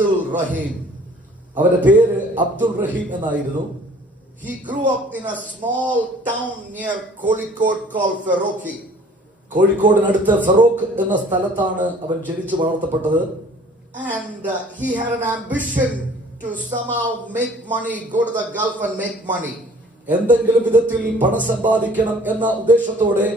Abdul Rahim. അവന്റെ പേര് അബ്ദുൾ റഹീം എന്നായിരുന്നു. He grew up in a small town near Kozhikode called Faroki. കോഴിക്കോടിനടുത്ത് Feroke എന്ന സ്ഥലത്താണ് അവൻ ജനിച്ചു വളർത്തപ്പെട്ടത്. And he had an ambition to somehow make money, go to the Gulf and make money. എന്തെങ്കിലും വിധത്തിൽ പണം സമ്പാദിക്കണം എന്ന ഉദ്ദേശത്തോടെ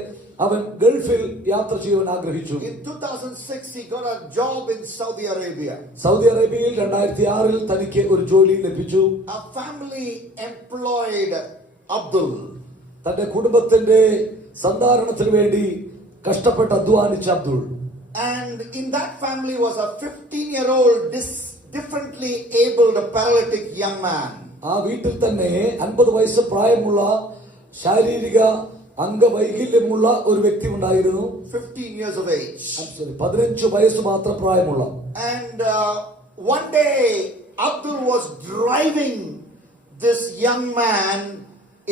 അവൻ ഗൾഫിൽ യാത്ര ചെയ്യാൻ ആഗ്രഹിച്ചു. In 2006 he got a job in Saudi Arabia. Saudi അറേബ്യയിൽ 2006 തനിക്ക് ഒരു ജോലി ലഭിച്ചു. A family employed Abdul. തന്റെ കുടുംബത്തിന്റെ സന്ധാരണത്തിന് വേണ്ടി കഷ്ടപ്പെട്ട് അധ്വാനിച്ച Abdul. And in that family was a 15-year-old differently abled paralytic young man. ആ വീട്ടിൽ തന്നെ 50 വയസ്സ് പ്രായമുള്ള ശാരീരിക അംഗവൈകല്യമുള്ള ഒരു വ്യക്തി ഉണ്ടായിരുന്നു. 15 years of age. 15 വയസ്സ് മാത്രം പ്രായമുള്ള. And one day Abdul was driving this young man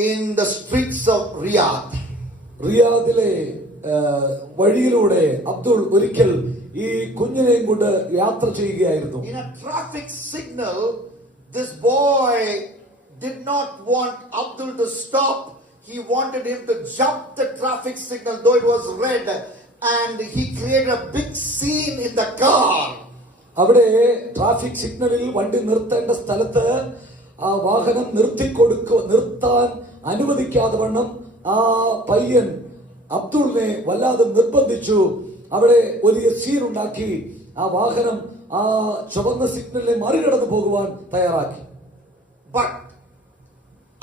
in the streets of Riyadh. റിയാദിലെ വഴിയിലൂടെ അബ്ദുൾ ഒരിക്കൽ ഈ കുഞ്ഞിനെയും കൊണ്ട് യാത്ര ചെയ്യുകയായിരുന്നു. In a traffic signal, this boy did not want Abdul to stop. He wanted him to jump the traffic signal, though it was red, and he created a big scene in the car. അവിടെ traffic സിഗ്നലിൽ വണ്ടി നിർത്തേണ്ട സ്ഥലത്ത് ആ വാഹനം നിർത്താൻ അനുവദിക്കാതെ വണ്ണം ആ പയ്യൻ അബ്ദുളിനെ വല്ലാതെ നിർബന്ധിച്ചു. അവിടെ വലിയ സീൻ ഉണ്ടാക്കി ആ വാഹനം ആ ചുവന്ന സിഗ്നലിനെ മറികടന്നു പോകുവാൻ തയ്യാറാക്കി. But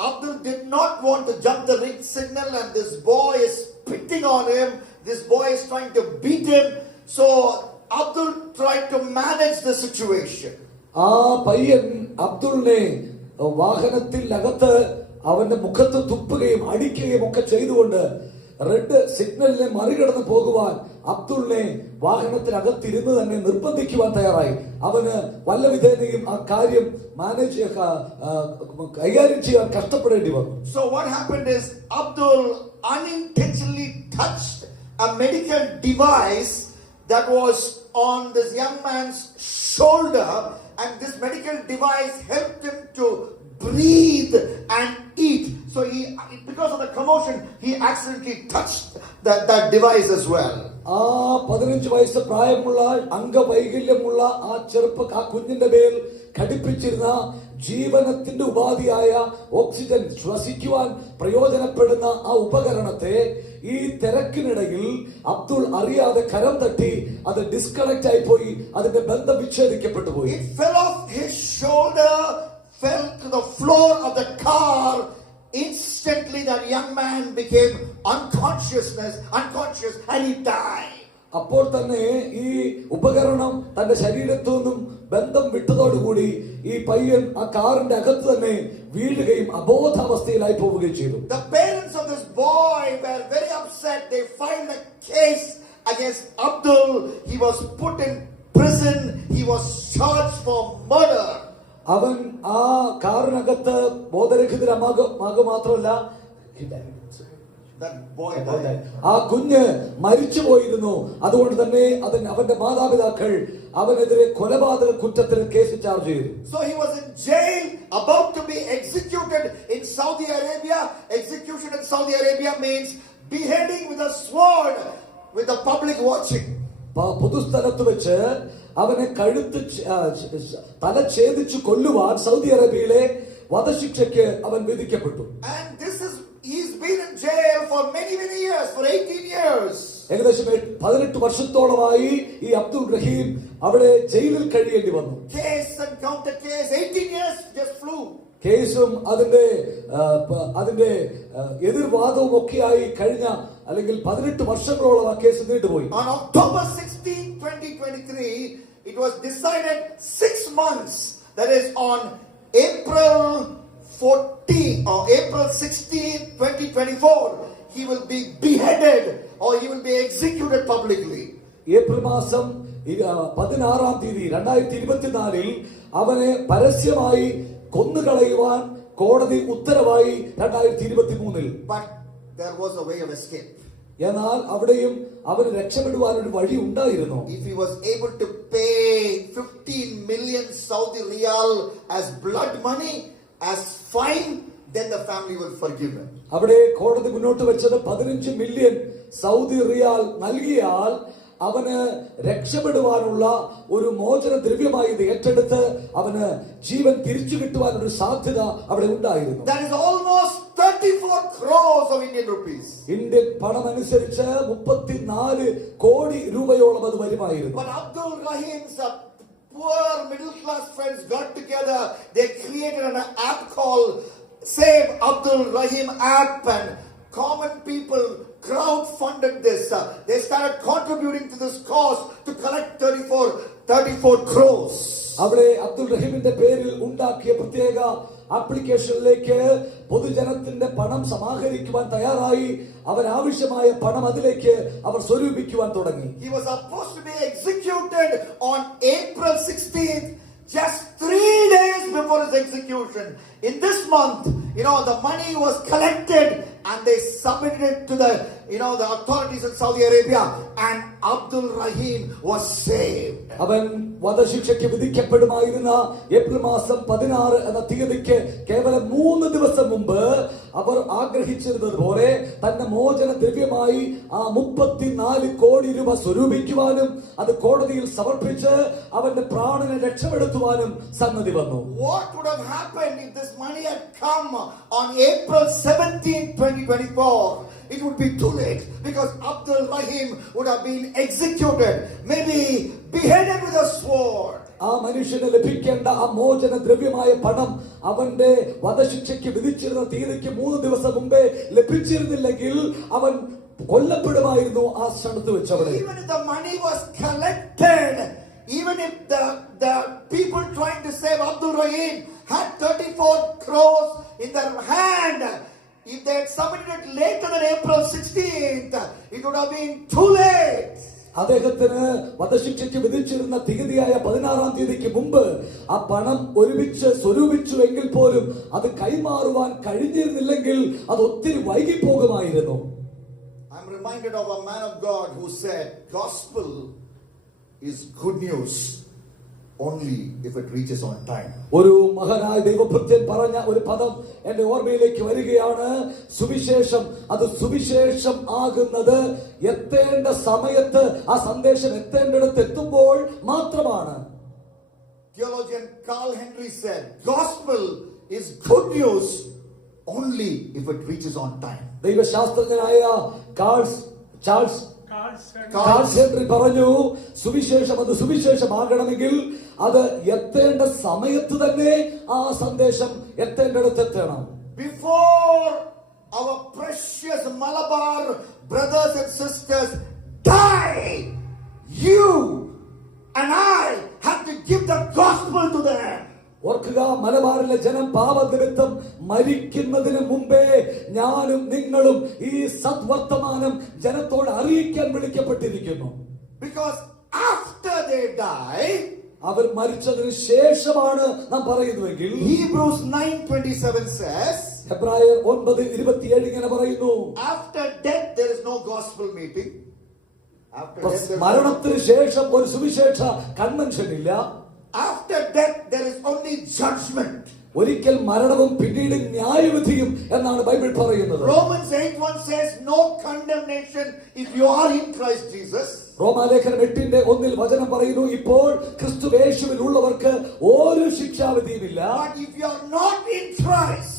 Abdul did not want to jump the red signal, and this boy is spitting on him. This boy is trying to beat him. So Abdul tried to manage the situation. ആ പയ്യൻ അബ്ദുളിനെ വാഹനത്തിൽ അകത്ത് അവന്റെ മുഖത്ത് തുപ്പുകയും അടിക്കുകയും ഒക്കെ ചെയ്തുകൊണ്ട് red സിഗ്നലിനെ മറികടന്ന് പോകുവാൻ അബ്ദുളിനെ വാഹനത്തിനകത്തിരുന്ന് തന്നെ നിർബന്ധിക്കുവാൻ തയ്യാറായി. അവന് വല്ല വിധേനയും ആ കാര്യം കൈകാര്യം ചെയ്യാൻ കഷ്ടപ്പെടേണ്ടി വന്നു. So what happened is Abdul unintentionally touched a medical device that was on this young man's shoulder, and this medical device helped him to breathe and eat. So because of the commotion, he accidentally touched that device as well. ആ 15 വയസ്സ് പ്രായമുള്ള അംഗവൈകല്യമുള്ള ആ കുഞ്ഞിന്റെ മേൽ ഘടിപ്പിച്ചിരുന്ന ജീവനത്തിന്റെ ഉപാധിയായ oxygen ശ്വസിക്കുവാൻ പ്രയോജനപ്പെടുന്ന ആ ഉപകരണത്തെ ഈ തിരക്കിനിടയിൽ അബ്ദുൾ അറിയാതെ കരം തട്ടി അത് ഡിസ്കണക്ട് ആയി പോയി. അതിന്റെ ബന്ധം വിച്ഛേദിക്കപ്പെട്ടു പോയി. It fell off his shoulder, fell to the floor of the car. Instantly that young man became unconscious and he died. അപ്പോൾ തന്നെ ഈ ഉപകരണം തന്റെ ശരീരത്തു നിന്നും ബന്ധം വിട്ടതോടുകൂടി ഈ പയ്യൻ ആ കാറിന്റെ അകത്ത് തന്നെ വീഴുകയും അബോധാവസ്ഥയിലായി പോവുകയും ചെയ്തു. The parents of this boy were very upset. They filed a case against Abdul. He was put in prison. He was charged for murder. അവൻ ആ കാറിനകത്ത് ബോധരഹിതമാകുക മാത്രമല്ല ആ കുഞ്ഞ് മരിച്ചു പോയിരുന്നു. അതുകൊണ്ട് തന്നെ അവന്റെ മാതാപിതാക്കൾ അവനെതിരെ കൊലപാതക കുറ്റത്തിന് കേസ് ചാർജ് ചെയ്തു. So he was in jail, about to be executed in Saudi Arabia. Execution in Saudi Arabia means beheading with a sword with the public watching. പൊതുസ്ഥലത്ത് വെച്ച് അവനെ തല ഛേദിച്ചു കൊല്ലുവാൻ സൗദി അറേബ്യയിലെ വധശിക്ഷയ്ക്ക് അവൻ വിധിക്കപ്പെട്ടു. And he's been in jail for many years, for 18 years. ഏകദേശം 18 വർഷത്തോളമായി ഈ അബ്ദുൾ റഹീം അവിടെ ജയിലിൽ കഴിയേണ്ടി വന്നു. Case and counter case, 18 years just flew. കേസും അതിന്റെ എതിർവാദവും ഒക്കെയായി കഴിഞ്ഞ അല്ലെങ്കിൽ 18 വർഷങ്ങളോളം ആ case നീണ്ടുപോയി. On October 16, 2023, it was decided 6 months, that is on April 16, 2024, he will be beheaded or he will be executed publicly. April മാസം 16-ാം തീയതി 2024 അവനെ പരസ്യമായി കൊന്നുകളയുവാൻ കോടതി ഉത്തരവായി 2023. But there was a way of escape. എന്നാൽ അവിടെയും അവന് രക്ഷപ്പെടുവാൻ ഒരു വഴി ഉണ്ടായിരുന്നു. If he was able to pay 15 million Saudi riyal as blood money, as fine, then the family will forgive him. അവിടെ കോടതി മുന്നോട്ട് വെച്ചത് 15 മില്യൺ സൗദി റിയാൽ നൽകിയാൽ അവന് രക്ഷപ്പെടുവാനുള്ള ഒരു മോചന ദ്രവ്യമായി ഇത് ഏറ്റെടുത്ത് അവന് ജീവൻ തിരിച്ചു കിട്ടുവാൻ ഒരു സാധ്യത അവിടെ ഉണ്ടായിരുന്നു. That is almost 34 crores of Indian rupees. Indian പണം അനുസരിച്ച് 34 കോടി രൂപയോളം അത് വരുമായിരുന്നു. But Abdul Rahim's poor middle class friends got together. They created an app called Save Abdul Rahim app, and common people crowd-funded this. They started contributing to this cause to collect 34 crores. അവിടെ അബ്ദുൽ റഹീമിന്റെ പേരിൽ ഉണ്ടാക്കിയ പ്രത്യേക ആപ്ലിക്കേഷനിലേക്ക് പൊതുജനത്തിന്റെ പണം സമാഹരിക്കുവാൻ തയ്യാറായി. അവരാവശ്യമായ പണം അതിലേക്ക് അവർ സ്വരൂപിക്കുവാൻ തുടങ്ങി. He was supposed to be executed on April 16th, just 3 days before his execution. In this month, the money was collected and they submitted it to the authorities in Saudi Arabia, and Abdul Rahim was saved. അവൻ വധശിക്ഷയ്ക്ക് വിധിക്കപ്പെടുമായിരുന്ന April മാസം 16 എന്ന തീയതിക്ക് കേവലം 3 ദിവസം മുമ്പ് അവർ ആഗ്രഹിച്ചിരുന്നതുപോലെ തന്റെ മോചന ദ്രവ്യമായി ആ 34 കോടി രൂപ സ്വരൂപിക്കുവാനും അത് കോടതിയിൽ സമർപ്പിച്ച് അവന്റെ പ്രാണനെ രക്ഷപ്പെടുത്തുവാനും സന്നദ്ധി വന്നു. What would have happened if this money had come on April 17, 2024? It would be too late, because Abdul Rahim would have been executed, maybe beheaded with a sword. ആ മനുഷ്യന് ലഭിക്കേണ്ട ആ മോചന ദ്രവ്യമായ പണം അവന്റെ വധശിക്ഷയ്ക്ക് വിധിച്ചിരുന്ന തീയതിക്ക് 3 ദിവസം മുമ്പേ ലഭിച്ചിരുന്നില്ലെങ്കിൽ അവൻ കൊല്ലപ്പെടുമായിരുന്നു ആ സ്ഥാനത്ത് വെച്ചവിടെ. Even if the money was collected, even if the people trying to save Abdul Rahim had 34 crores in their hand, if they had submitted it later than April 16th, it would have been too late. അദ്ദേഹത്തിന് വധശിക്ഷയ്ക്ക് വിധിച്ചിരുന്ന തീയതിയായ 16-ാം തീയതിക്ക് മുമ്പ് ആ പണം ഒരുമിച്ച് സ്വരൂപിച്ചു എങ്കിൽ പോലും അത് കൈമാറുവാൻ കഴിഞ്ഞിരുന്നില്ലെങ്കിൽ അത് ഒത്തിരി വൈകിപ്പോകുമായിരുന്നു. I'm reminded of a man of God who said, gospel is good news only if it reaches on time. ഒരു മഹാനായ ദൈവഭക്തൻ പറഞ്ഞ ഒരു പദം എന്റെ ഓർമ്മയിലേക്ക് വരികയാണ്. സുവിശേഷം അത് സുവിശേഷം ആകുന്നത് എത്തേണ്ട സമയത്ത്, ആ സന്ദേശം എത്തേണ്ടിടത്ത് എത്തുമ്പോൾ മാത്രമാണ്. Theologian Carl Henry said, gospel is good news only if it reaches on time. ദൈവശാസ്ത്രജ്ഞനായ ചാൾസ് ഹെൻറി പറഞ്ഞു, സുവിശേഷം അത് സുവിശേഷമാകണമെങ്കിൽ അത് എത്തേണ്ട സമയത്ത് തന്നെ ആ സന്ദേശം എത്തേണ്ടിടത്ത് എത്തണം. Before our precious Malabar brothers and sisters die, you and I have to give the gospel to them. ഓർക്കുക, മലബാറിലെ ജനം പാപനിമിത്തം മരിക്കുന്നതിന് മുമ്പേ ഞാനും നിങ്ങളും ഈ സദ്വർത്തമാനം ജനത്തോട് അറിയിക്കാൻ വിളിക്കപ്പെട്ടിരിക്കുന്നു. Because after they die, അവർ മരിച്ചതിന് ശേഷമാണ് നാം പറയുന്നുവെങ്കിൽ Hebrews 9:27 says, ഹെബ്രായർ 9:27 ഇങ്ങനെ പറയുന്നു, after death there is no gospel meeting. മരണത്തിന് ശേഷം ഒരു സുവിശേഷ കൺവെൻഷൻ ഇല്ല. After death there is only judgment. ഒരിക്കൽ മരണവും പിന്നീട് ന്യായവിധിയും എന്നാണ് ബൈബിൾ പറയുന്നത്. Romans 8:1 says no condemnation if you are in Christ Jesus. റോമാലേഖനം 8:1 വചനം പറയുന്നു, ഇപ്പോൾ ക്രിസ്തുയേശുവിൽ ഉള്ളവർക്ക് ഒരു ശിക്ഷാവിധിയുമില്ല. But if you are not in Christ,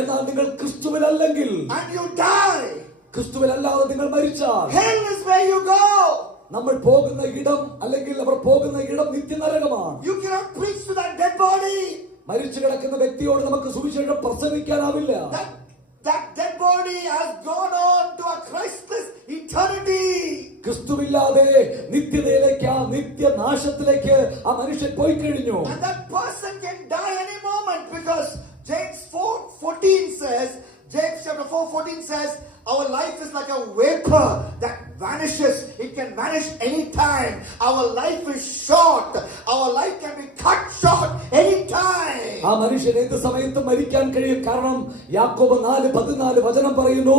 എന്നാൽ നിങ്ങൾ ക്രിസ്തുവിലല്ലെങ്കിൽ, and you die, ക്രിസ്തുവിലല്ലാതെ നിങ്ങൾ മരിച്ചാൽ, hell is where you go. നമ്മൾ പോകുന്ന ഇടം, അല്ലെങ്കിൽ അവർ പോകുന്ന ഇടം നിത്യനരകമാണ്. You cannot preach to that dead body. മരിച്ചു കിടക്കുന്ന വ്യക്തിയോട് നമുക്ക് സുവിശേഷം പ്രസംഗിക്കാനാവില്ല. That dead body has gone on to a Christless eternity. ക്രിസ്തുവില്ലാതെ നിത്യതയിലേക്ക്, ആ നിത്യനാശത്തിലേക്ക് ആ മനുഷ്യൻ പോയി കഴിഞ്ഞു. And that person can die any moment, because James 4:14 says, James chapter 4:14 says, our life is like a vapor that vanishes. It can vanish anytime. Our life is short. Our life can be cut short anytime. ആ മനുഷ്യൻ ഏത് സമയത്തും മരിക്കാൻ കഴിയും. കാരണം യാക്കോബ് 4:14 വചനം പറയുന്നു,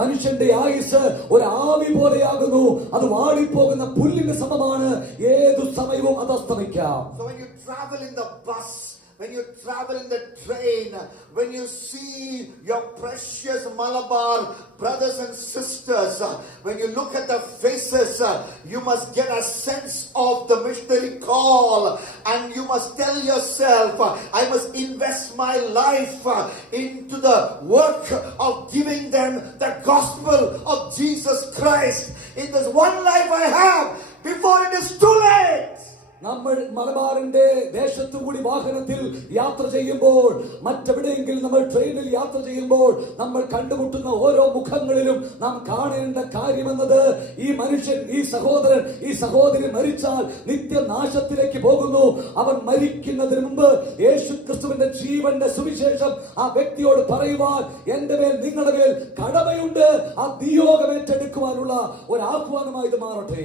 മനുഷ്യന്റെ ആയുസ് ഒരു ആവി പോലെയാകുന്നു, അത് വാടിപ്പോകുന്ന പുല്ലിന് സമമാണ്, ഏതു സമയവും അത് അസ്തമിക്കാം. So when you travel in the bus, when you travel in the train, when you see your precious Malabar brothers and sisters, when you look at the faces, you must get a sense of the missionary call, and you must tell yourself, I must invest my life into the work of giving them the gospel of Jesus Christ in this one life I have before it is too late. നമ്മൾ മലബാറിന്റെ ദേശത്തു കൂടി വാഹനത്തിൽ യാത്ര ചെയ്യുമ്പോൾ, മറ്റെവിടെയെങ്കിലും നമ്മൾ ട്രെയിനിൽ യാത്ര ചെയ്യുമ്പോൾ നമ്മൾ കണ്ടുമുട്ടുന്ന ഓരോ മുഖങ്ങളിലും നാം കാണേണ്ട കാര്യമെന്നത്, ഈ മനുഷ്യൻ, ഈ സഹോദരൻ, ഈ സഹോദരി മരിച്ചാൽ നിത്യനാശത്തിലേക്ക് പോകുന്നു. അവൻ മരിക്കുന്നതിന് മുമ്പ് യേശുക്രിസ്തുവിന്റെ ജീവന്റെ സുവിശേഷം ആ വ്യക്തിയോട് പറയുവാൻ എന്റെ മേൽ, നിങ്ങളുടെ മേൽ കടമയുണ്ട്. ആ നിയോഗം ഏറ്റെടുക്കുവാനുള്ള ഒരു ആഹ്വാനമായി ഇത് മാറട്ടെ.